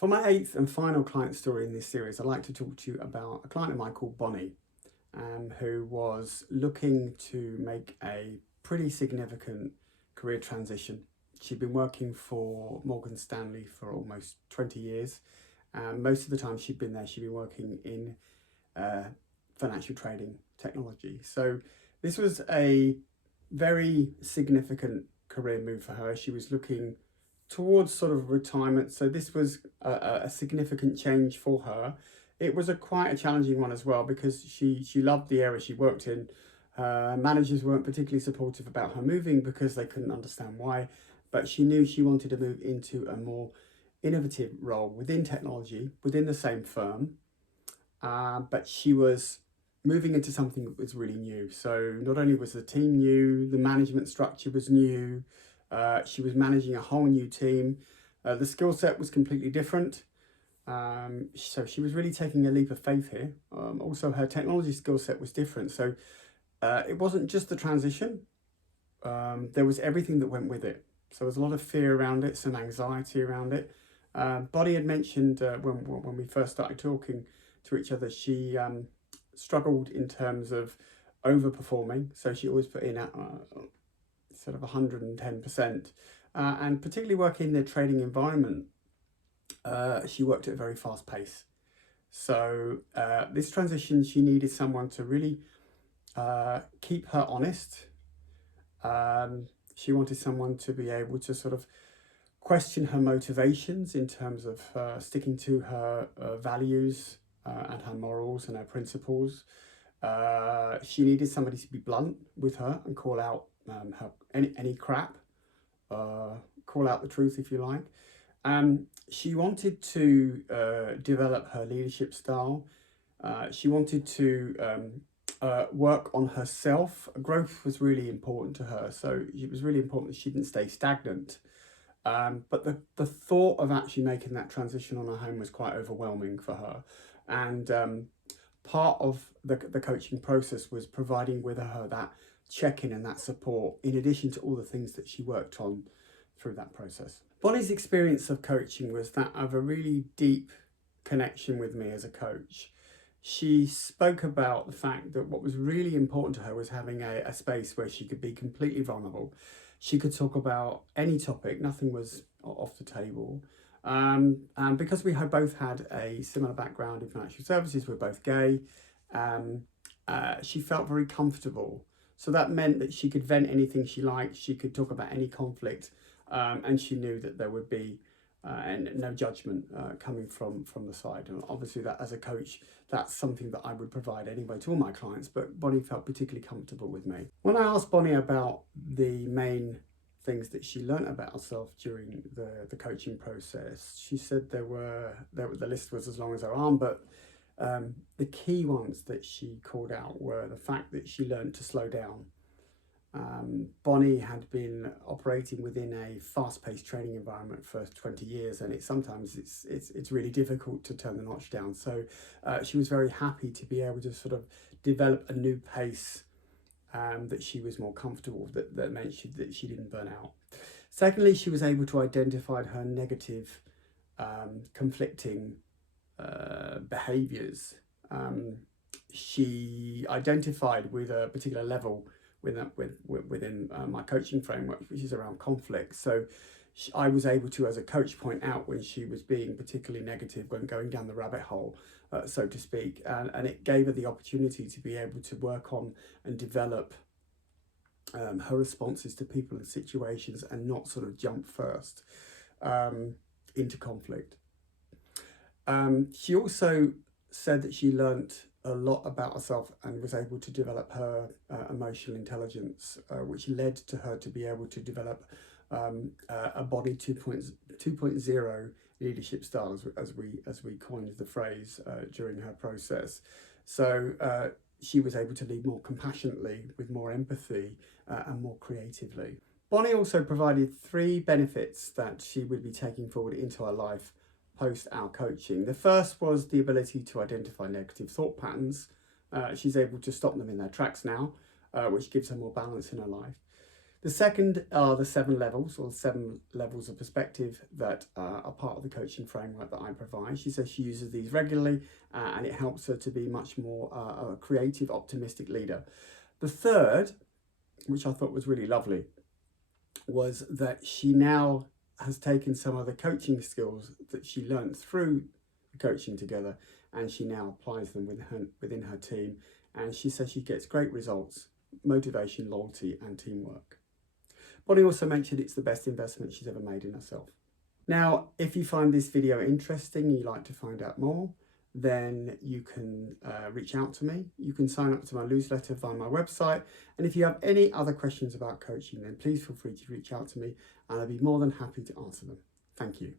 For my eighth and final client story in this series, I'd like to talk to you about a client of mine called Bonny, who was looking to make a pretty significant career transition. She'd been working for Morgan Stanley for almost 20 years. Most of the time she'd been there, she'd been working in financial trading technology. So this was a very significant career move for her. She was looking towards sort of retirement, so this was a significant change for her. It was quite a challenging one as well because she loved the area she worked in. Managers weren't particularly supportive about her moving because they couldn't understand why, but she knew she wanted to move into a more innovative role within technology, within the same firm, but she was moving into something that was really new. So not only was the team new, the management structure was new, she was managing a whole new team. The skill set was completely different. So she was really taking a leap of faith here. Also, her technology skill set was different. So it wasn't just the transition. There was everything that went with it. So there was a lot of fear around it, some anxiety around it. Bonny had mentioned when we first started talking to each other, she struggled in terms of overperforming. So she always put in at sort of 110%. And particularly working in the trading environment, she worked at a very fast pace. So this transition, she needed someone to really keep her honest. She wanted someone to be able to sort of question her motivations in terms of sticking to her values and her morals and her principles. She needed somebody to be blunt with her and call out any crap, call out the truth if you like. She wanted to develop her leadership style. She wanted to work on herself. Growth was really important to her, so it was really important that she didn't stay stagnant. But the thought of actually making that transition on her own was quite overwhelming for her. And part of the coaching process was providing with her that check-in and that support, in addition to all the things that she worked on through that process. Bonny's experience of coaching was that of a really deep connection with me as a coach. She spoke about the fact that what was really important to her was having a space where she could be completely vulnerable. She could talk about any topic, nothing was off the table. And because we both had a similar background in financial services, we're both gay, she felt very comfortable. So that meant that she could vent anything she liked, she could talk about any conflict, and she knew that there would be no judgment coming from the side. And obviously that as a coach, that's something that I would provide anyway to all my clients, but Bonny felt particularly comfortable with me. When I asked Bonny about the main things that she learnt about herself during the coaching process, she said the list was as long as her arm, but the key ones that she called out were the fact that she learnt to slow down. Bonny had been operating within a fast-paced trading environment for 20 years, and sometimes it's really difficult to turn the notch down. So she was very happy to be able to sort of develop a new pace that she was more comfortable with, that meant that she didn't burn out. Secondly, she was able to identify her negative, conflicting behaviours. She identified with a particular level within my coaching framework, which is around conflict. So I was able to, as a coach, point out when she was being particularly negative, when going down the rabbit hole, so to speak, and it gave her the opportunity to be able to work on and develop her responses to people and situations and not sort of jump first into conflict. She also said that she learnt a lot about herself and was able to develop her emotional intelligence, which led to her to be able to develop a Bonny 2.0 leadership style, as we coined the phrase during her process. So she was able to lead more compassionately, with more empathy and more creatively. Bonny also provided 3 benefits that she would be taking forward into her life post our coaching. The first was the ability to identify negative thought patterns. She's able to stop them in their tracks now, which gives her more balance in her life. The second are the 7 levels, or 7 levels of perspective that are part of the coaching framework that I provide. She says she uses these regularly and it helps her to be much more a creative, optimistic leader. The third, which I thought was really lovely, was that she now has taken some of the coaching skills that she learned through coaching together, and she now applies them within her team. And she says she gets great results, motivation, loyalty, and teamwork. Bonny also mentioned it's the best investment she's ever made in herself. Now, if you find this video interesting and you'd like to find out more, then you can reach out to me. You can sign up to my newsletter via my website. And if you have any other questions about coaching, then please feel free to reach out to me and I'll be more than happy to answer them. Thank you.